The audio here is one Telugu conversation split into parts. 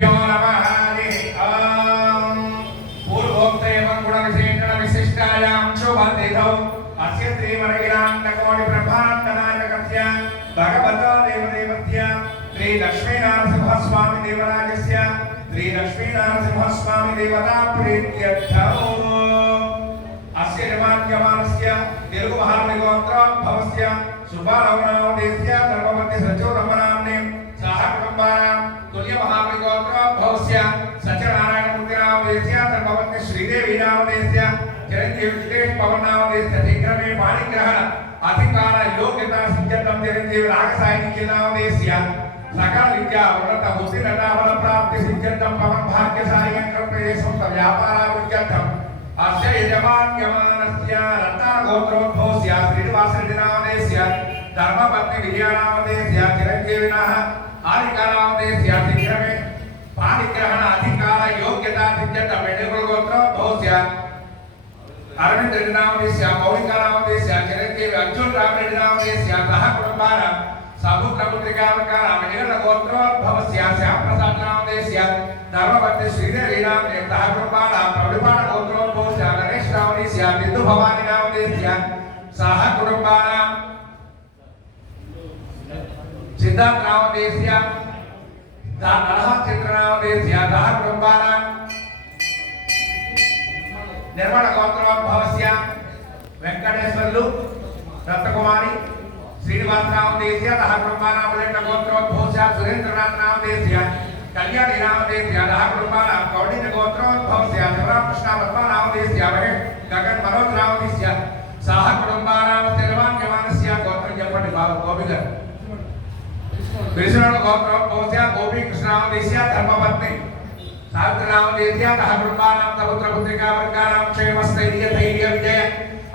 यो नमः हरिः ॐ पूर्वोक्तैवं गुणविशेषणविशिष्टायां शुभतिथौ अस्य श्रीमरगिराण्डकोटिब्रह्माण्डनायकस्य भगवतो देवदेवस्य श्रीलक्ष्मीनरसिंहस्वामी देवराजस्य श्रीलक्ष्मीनरसिंहस्वामी देवता प्रीत्यर्थौ अस्य निर्माण्यमानस्य तेलुगुमहामणिगोत्रोद्भवस्य सुब्बारावदेवस्य धर्मपति सच्चोदम्बनाम्ने सह कुटुम्बानां तुल्यमहामणिगोत्रोद्भवस्य सत्यनारायणमूर्तिनामदेवस्य धर्मपत्नी श्रीदेवीनामदेवस्य चिरंजीवी जितेश पवननामदेवस्य शीघ्रमे पाणिग्रहण अधिकार योग्यता सिद्ध्यर्थं चिरंजीवी रागसायनिखिलनामदेवस्य सकल विद्या उन्नत बुद्धि नटाफल प्राप्ति सिद्ध्यर्थं पवन भाग्यशाली प्रदेशं व्यापाराभिवृद्ध्यर्थम् अस्य यजमान्यमानस्य रत्नगोत्रोद्भवस्य श्रीनिवासरेड्डिनामदेवस्य धर्मपत्नी विजयानामदेवस्य चिरंजीविनः आदिकानामदेवस्य शीघ्रमे पाणिग्रहण अधिकार योग्यता सिद्ध्यर्थं गोत्रोद्भवस्य अरविंद रेड्डिनामदेवस्य मौलिकानामदेवस्य चिरंजीवी अर्जुन रामरेड्डिनामदेवस्य सह कुटुम्बानां साधुप्रपुत्रिकावर्गानां गोत्रोद्भवस्य श्यामप्रसादनामदेवस्य धर्मपत्नी श्रीदेवीनामदेवः कुटुम्बानां प्रौढिपाणगोत्रोद्भवस्य गणेशनामदेवस्य बिन्दुभवानीनामदेवस्य सह कुटुम्बानां सिद्धार्थनामदेवस्य नरहरचन्द्रनामदेवस्य सह कुटुम्बानां निर्मलगोत्रोद्भवस्य वेंकटेश्वर्लु रत्नकुमारी श्रीनिवासनामदेवस्य सह कुटुम्बानां गोत्रोद्भवस्य सुरेन्द्रनाथनामदेवस्य कल्याणीनामदेवस्य सह कुटुम्बानां कौंडिन्यगोत्रोद्भवस्य शिवरामकृष्णवर्मानामदेवस्य गगन मनोजनामदेवस्य सह कुटुम्बानां निर्माण्यमानस्य गोत्रं చెప్పండి బాబు గోపిగారు విష్ణుడు గోత్రోద్భవस्य గోపీకృష్ణనామదేవस्य धर्मपत्नी सावित्रीनामदेवस्य सह कुटुम्बानां पुत्रपुत्रिकावर्गानां क्षेमस्थैर्यधैर्य विजय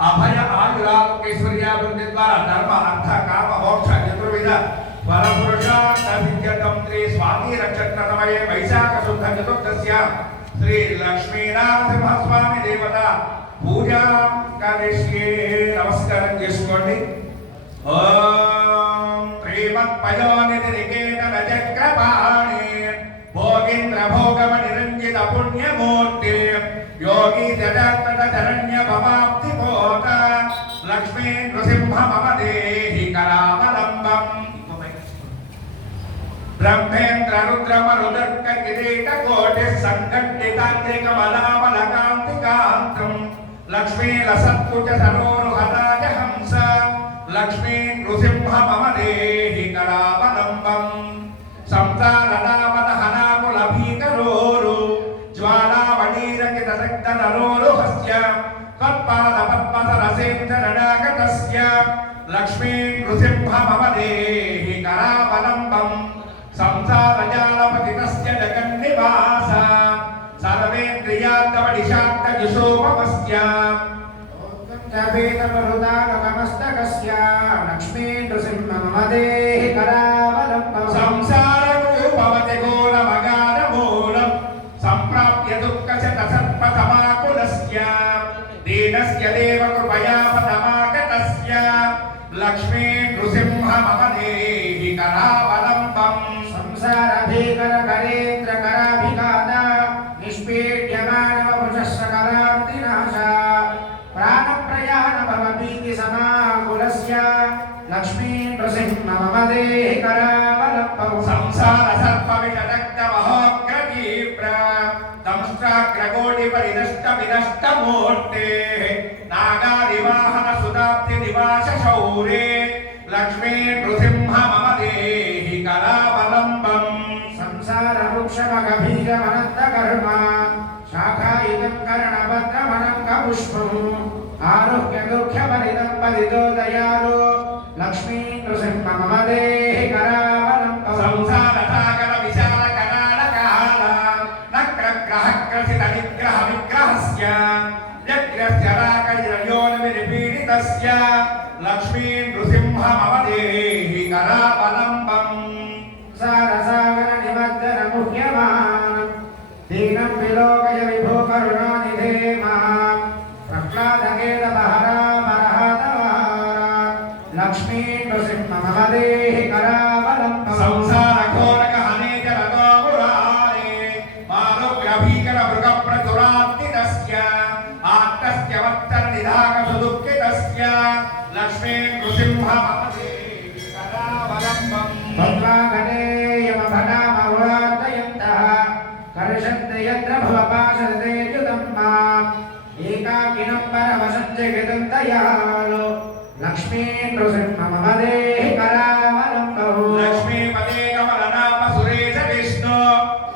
अभय आयुरारोग्यैश्वर्याभिवृद्धि द्वारा धर्म अर्थ काम मोक्ष चतुर्विध वरपुरुषार्थ सिद्ध्यर्थं श्री स्वामी नक्षत्रतमये वैशाख शुद्ध चतुर्दश्य श्री लक्ष्मीनरसिंहस्वामी देवता पूजा करिष्ये नमस्कारं చేసుకోండి ओम श्रीमत्पयोनिधिनिकेतन चक्रपाणि भोगीन्द्र भोगम निरंजित पुण्यमूर्ति योगी जगत्तरण्य भवाप्ति पोत लक्ष्मी नृसिंह मम देहि करावलंबम् ब्रह्मेन्द्र रुद्र मरुदर्क किरीट कोटि संकट्टितांत्रिक मलामलकांतिकांतम् लक्ष्मी लसत्कुच सरोरुहराज हंस लक्ष्मी नृसिंह मम देहि करावलंबम् संसारनामदहनाकुलभीकरोरु ज्वालावणीरकितदग्धनरोरुहस्य तत्पादपद्मसरसेन्द्ररडाकतस्य लक्ष्मी नृसिंह मम देहि करावलम्बम् संसारजालपतितस्य जगन्निवास सर्वेन्द्रियार्थवनिशान्तजुषोपमस्य वेदमरुदानमस्तकस्य लक्ष्मी नृसिंह मम देहि करावलम्बम् संसाररूपवति घोरमगाधमूलम् सम्प्राप्य दुःखशतसर्पसमाकुलस्य दीनस्य देवकृपया पदमागतस्य लक्ष्मी नृसिंह मम देहि करावलम्बम् संसारभीकरकरेन्द्रकराभिघात निष्पीड्यमानवपुषस्सकलार्तिनाश प्राणप्रयाणभवभीतिसमाकुलस्य लक्ष्मी नृसिंह मम देहि करावलम्बम् संसारसर्पविषदग्धमहोग्रतीव्र दंष्ट्राग्रकोटिपरिदष्टविनष्टमूर्तेः नागादिवाहनसुदाब्धिनिवासशौरे लक्ष्मी नृसिंह मम देहि करावलम्बम् संसारवृक्षमगभीरमनन्तकर्म शाखायुतं कर्णभद्रमनङ्गपुष्पम् आरुह्य दुःख्यपरिदं पतितो दयालो लक्ष्मी नृसिंह मम देहि करावलम्बम् संसारसागर विशालकरालकालां नक्रग्रहग्रसितनिग्रहविग्रहस्य व्यग्रस्य राकयोनिपीडितस्य लक्ष्मी नृसिंह मम देहि करावलम्बम् सारसागरनिमज्जनमुह्यमानं दीनं विलोकय विभो करुणानिधे मां प्रह्लादकेतबहरामरहतवारा लक्ष्मी नृसिंह मम देहि करावलम्बम् संसारघोरकहने जलदोमुरारे दयालो लक्ष्मी नृसिंहमदेहि करावलम्बौ लक्ष्मीपते कमलनाम सुरेश विष्णु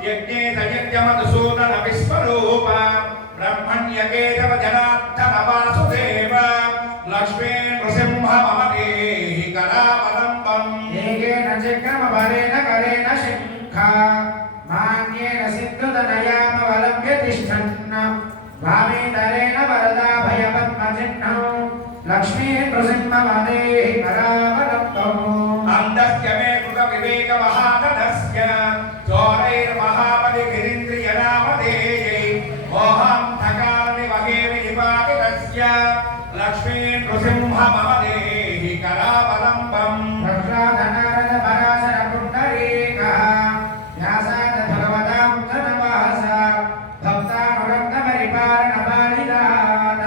यज्ञे यज्ञमधुसूदन विश्वरूप ब्रह्मण्यकेशव जनार्दन वासुदेव लक्ष्मी नृसिंहमदेहि करावलम्बं येन चक्रमपरेण करेण शङ्खा मान्येन सिद्धतनयामवलम्ब्य तिष्ठन् भावेतरेण वरदाभयपद्मचिह्नौ लक्ष्मी नृसिंहमदेहि करावलम्बौ अन्धस्य मे कृतविवेकमहाधनस्य चोरैर्महाबलिगिरीन्द्रियनामधेयै मोहान्तकारणिवहेमि निपातितस्य लक्ष्मी नृसिंहमदेहि करावलम्बं प्रह्लादनारद पराशर पुण्डरीकः व्यासाद भगवतां जनवास भक्तानुरक्तपरिपालनपालिदात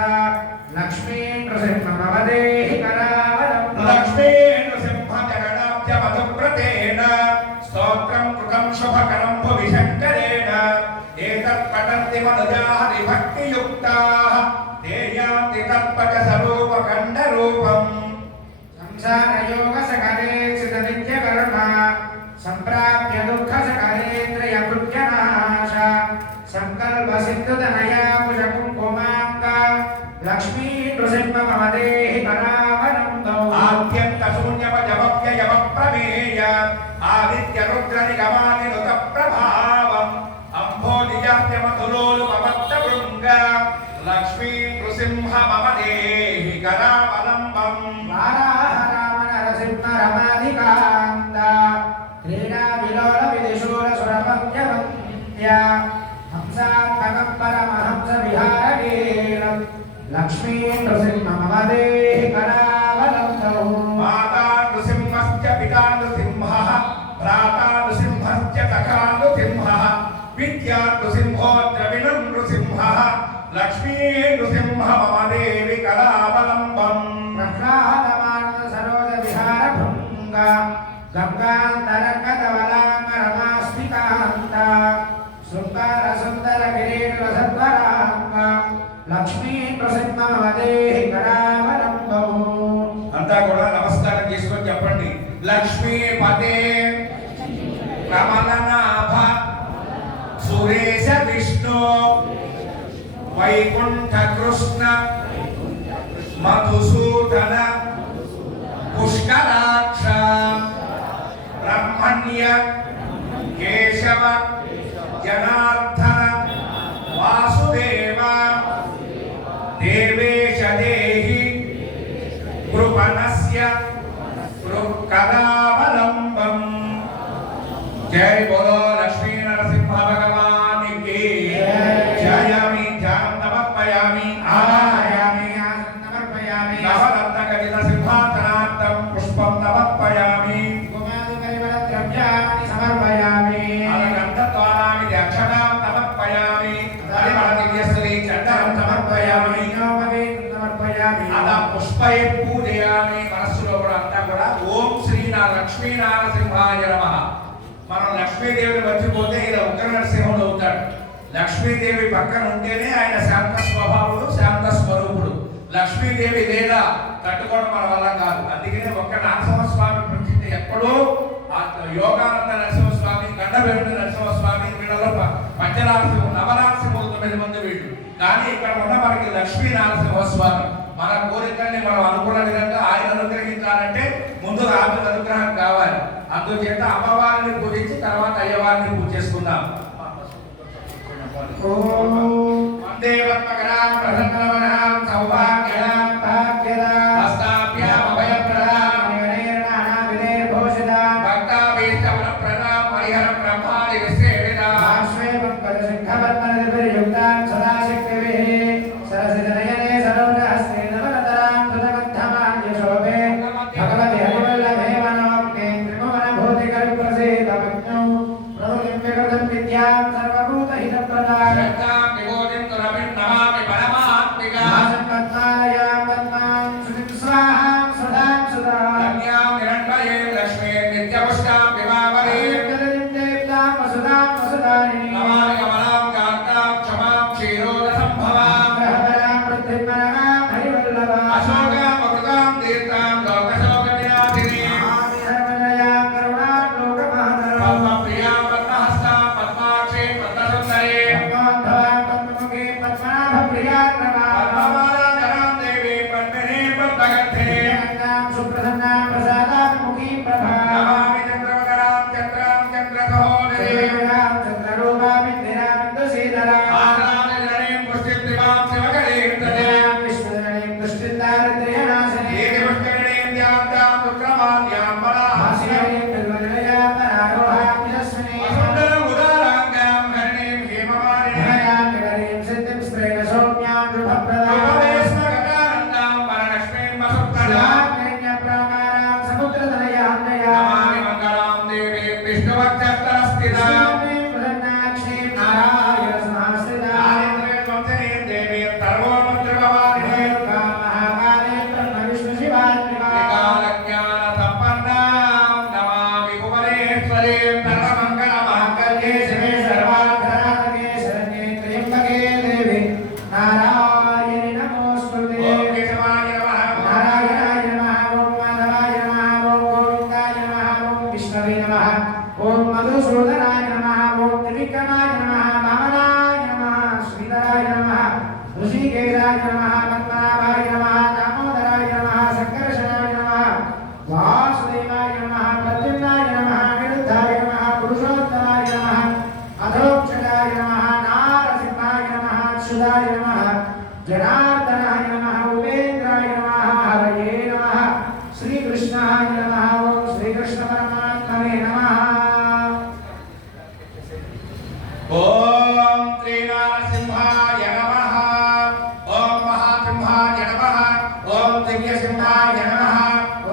लक्ष्मी नृसिंहमदेहि करावलम्बं लक्ष्मी नृसिंहजगणाब्जमधुव्रतेन स्तोत्रं कृतं शुभकरं भुवि शङ्करेण एतत् पठन्ति मनुजाः हरिभक्तियुक्ताः ते यान्ति तत्पदस्वरूपखण्डरूपम् संसारयोगसकले चितनित्यकर्म सम्प्राप्य दुःखसकलेन्द्रियभृत्यनाश सङ्कल्पसिद्धतनया कुशकुङ्कुमाङ्गा लक्ष्मी नृसिंहमदेहि करावलम्बौ आद्यन्तशून्यपजमव्ययमप्रमेय आदित्यरुद्रनिगमानिरुतप्रभावम् अम्भोनिजात्यमधुलोलुपमत्तभृङ्ग लक्ष्मी नृसिंहमदेहि करावलम्बं वाराहरामनरसिंहरमाधिकान्त क्रीडाविलोलविदिशूलसुरपद्यवन्द्य हंसात्मकं परमहंसविहारगीलं लक्ष्मी नृसिंहमदेहि करावलम्बौ माता नृसिंहस्य पिता नृसिंहः भ्राता नृसिंहस्य सखा नृसिंहः विद्या नृसिंहो द्रविणं नृसिंहः लक्ष्मी नृसिंहमदेहि करावलम्बं प्रह्लादमानद सरोज विहारभृङ्ग गङ्गान्तरङ्गतवलाङ्गरमास्मिकान्त शृङ्गार सुन्दर किरीटरसद्वराङ्ग लक्ष्मी नृसिंहमदेहि करावलम्बौ అంతా కూడా నమస్కారం చేసుకొని చెప్పండి లక్ష్మీపతే కమలనాభ సురేశ విష్ణు వైకుంఠ కృష్ణ మధుసూదన పుష్కరాక్ష బ్రహ్మణ్య కేశవ జనార్దన వాసుదేవ దేవేశ దేహి కృపణస్య కరావలంబం జై బోలో లక్ష్మీ నరసింహ భగవానికి జయామి ధ్యానం సమర్పయామి ఆవాహయామి సమర్పయామి నవరత్నగదిత సింహాసనార్థం పుష్పం సమర్పయామి గుమాది పరిమళ ద్రవ్యాన్ని సమర్పయామి అలగంధద్వారామి దక్షిణాం సమర్పయామి పరిమళ దివ్యశ్రీ చందనం సమర్పయామి సమర్పయామి అలా పుష్పై పూజయామి మనస్సులో కూడా అంతా కూడా ఓం శ్రీ లక్ష్మీ నరసింహాయ నమః మనం లక్ష్మీదేవిని మర్చిపోతే ఇలా ఉగ్ర నరసింహుడు అవుతాడు లక్ష్మీదేవి పక్కన ఉంటేనే ఆయన శాంత స్వభావుడు శాంత స్వరూపుడు లక్ష్మీదేవి లేదా తట్టుకోవడం మన వల్ల కాదు అందుకనే ఒక్క నరసింహస్వామి ప్రసిద్ధి ఎక్కడో యోగానంద నరసింహస్వామి గండబెరుడు నరసింహస్వామి వీళ్ళలో పంచనరసింహుడు నవనరసింహులు 9 మంది వీళ్ళు కానీ ఇక్కడ ఉన్న మనకి లక్ష్మీ నరసింహస్వామి మన కోరికల్ని మనం అనుకున్న విధంగా ఆయన అనుగ్రహించాలంటే ముందు రాజు అనుగ్రహం కావాలి అందుచేత అమ్మవారిని పూజించి తర్వాత అయ్యవారిని పూజ చేసుకుందాం ఓం వందే పద్మకరాం ప్రసన్నవనాం సౌభాగ్యదాం భాగ్యదాం హస్తాభ్యాం అభయప్రదాం నిర్ణయనానావిలేర్భూషితాం భక్తాభీష్టవరప్రదాం హరిహర బ్రహ్మాది విశ్వేవిదాం ఆశ్వే పద్మసింహపద్మనిధిర్యుక్తాం సదాశక్తిభిః సరసిజనయనే సరోజహస్తే నవరతరాం కృతమధ్యమాం యశోభే భగవతి హరివల్లభే మనోజ్ఞే త్రిభువనభూతికరుప్రసీదమజ్ఞౌ ప్రభులింబ్యకృతం విద్యాం సర్వభూతహితప్రదాం శక్తాం విభూతిం తురవిన్నమామి పరమాత్మికాం పద్మాలయాం పద్మాం శుచిం స్వాహాం సుధాం సుధాం కన్యాం నిరంబరే లక్ష్మీ నిత్యపుష్టాం విమావరే దేవతాం వసుధాం వసుధారిణి నమామి కమలాం కాంతాం वामनाय नमः वामनाय नमः श्रीधराय नमः ऋषिकेशाय नमः पद्मनाभाय नमः दामोदराय नमः संकर्षणाय नमः वासुदेवाय नमः प्रद्युम्नाय नमः निरुद्धाय नमः पुरुषोत्तमाय नमः अधोक्षजाय नमः नारसिंहाय नमः अच्युताय नमः जनार्दनाय नमः उपेन्द्राय नमः हरये नमः श्रीकृष्णाय नमः ओम श्रीकृष्ण परमात्मने नमः ओम त्रिनारसिंहाय नमः ओम महासिंहाय नमः ओम दिव्यसिंहाय नमः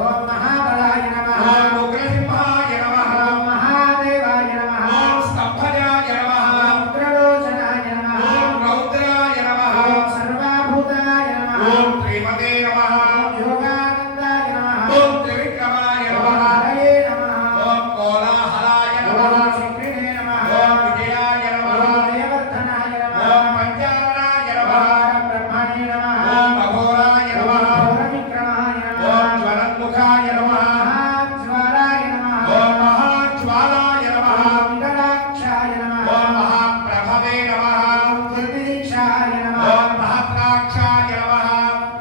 ओम महाबलाय नमः ओम उग्रसिंहाय नमः ओम महादेवाय नमः ओम स्तंभजाय नमः ओम त्रिलोचनाय नमः ओम रौद्राय नमः ओम सर्वाभूताय नमः ओम श्रीमते नमः ओम योगानन्दाय नमः ओम त्रिविक्रमाय ओम नमः हरये नमः ओम कोलाहलाय नमः ओम शक्रिणे नमः ओम विजयाय नमः ओम जयवर्धनाय नमः ओम पंचाननाय नमः ओम ब्रह्मणे नमः ओम अघोराय नमः घोरविक्रमाय नमः ओम ज्वलन्मुखाय नमः महाज्वालाय नमः ओम महाज्वालाय नमः ओम विकटाक्षाय नमः ओम महाप्रभवे नमः ओम दुर्निरीक्षाय नमः ओम महत्राक्षाय नमः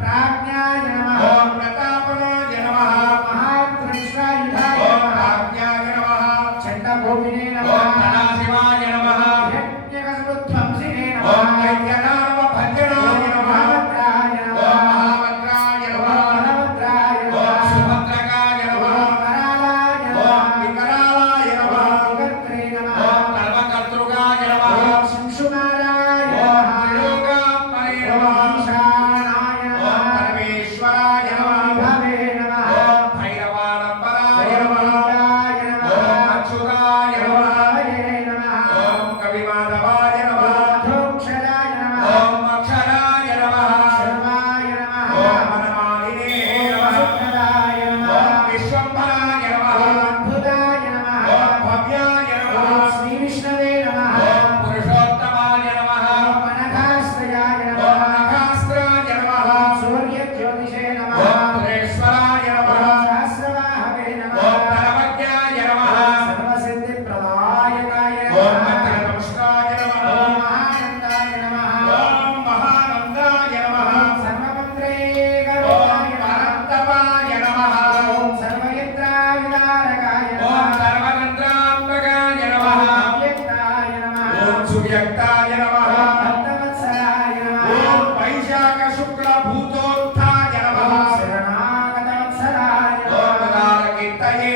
प्राज्ञाय नमः ओम प्रतापनाय नमः महाकृष्णायुधाय ओम नमः राज्ञाय नमः चण्डभूमिने ओम नमः धनाशिवाय नमः यज्ञकस्मध्वंसिने ओम नमः वैद्यनाम भञ्जनाय नमः महाभद्राय ओम नमः महाभद्राय ओम नमः बलभद्राय ओम नमः सुभद्रकाय नमः ओम करालाय ओम नमः विकरालाय नमः ओम विकर्त्रे नमः ओम सर्वकर्तृकाय नमः ओम शंशुमाराय ओम नमः त्रिलोकात्मने ओम नमः ईशानाय ओम नमः परमेश्वराय ओम नमः विभवे नमः ओम भैरवानम्बराय ओम नमः विद्याय नमः ओम अच्युताय ओम नमः हरये नमः ओम कविमाधवाय नमः ओम अधोक्षराय नमः ओम अक्षराय नमः शर्वाय नमः ओम मनमालिने ओम नमः वसुन्धराय नमः ओम विश्वम्भराय नमः ओम अद्भुताय नमः ओम भव्याय ओम नमः श्रीविष्णवे नमः ओम पुरुषोत्तमाय नमः ओम अनघाश्रयाय ओम नमः नखास्त्राय नमः ओम सूर्यज्योतिषे नमः ओम पुरेश्वराय नमः ओम सहस्रवाहवे नमः ओम धर्मज्ञाय नमः ओम सर्वसिद्धिप्रदायकाय ओम नमः मंत्रनमस्काराय नमः ओम महानन्दाय नमः ओम महानन्दाय नमः ओम ओम सर्वमन्त्रेकरूपाय नमः परन्तपाय नमः ओम सर्वयत्राविदारकाय ओम नमः सर्वतन्त्रात्मकाय नमः ओम अव्यक्ताय नमः ओम सुव्यक्ताय नमः ओम भक्तवत्सलाय नमः ओम वैशाख शुक्ल भूतोत्थाय नमः ओम शरणागतवत्सलाय ओम नमः उदारकीर्तये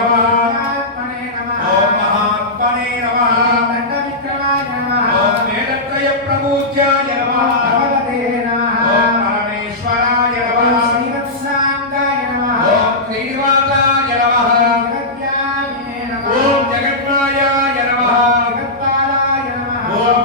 ओम नमः महात्मने नमः ओम महात्मने नमः ओम दण्डविक्रमाय नमः ओम वेदत्रय प्रपूज्याय नमः ओम भगवते नमः ओम परमेश्वराय ओम नमः श्रीवत्साङ्गाय नमः ओम श्रीनिवासाय नमः ओम जगद्व्यापिने नमः ओम जगन्मायाय नमः जगत्पालाय नमः ओम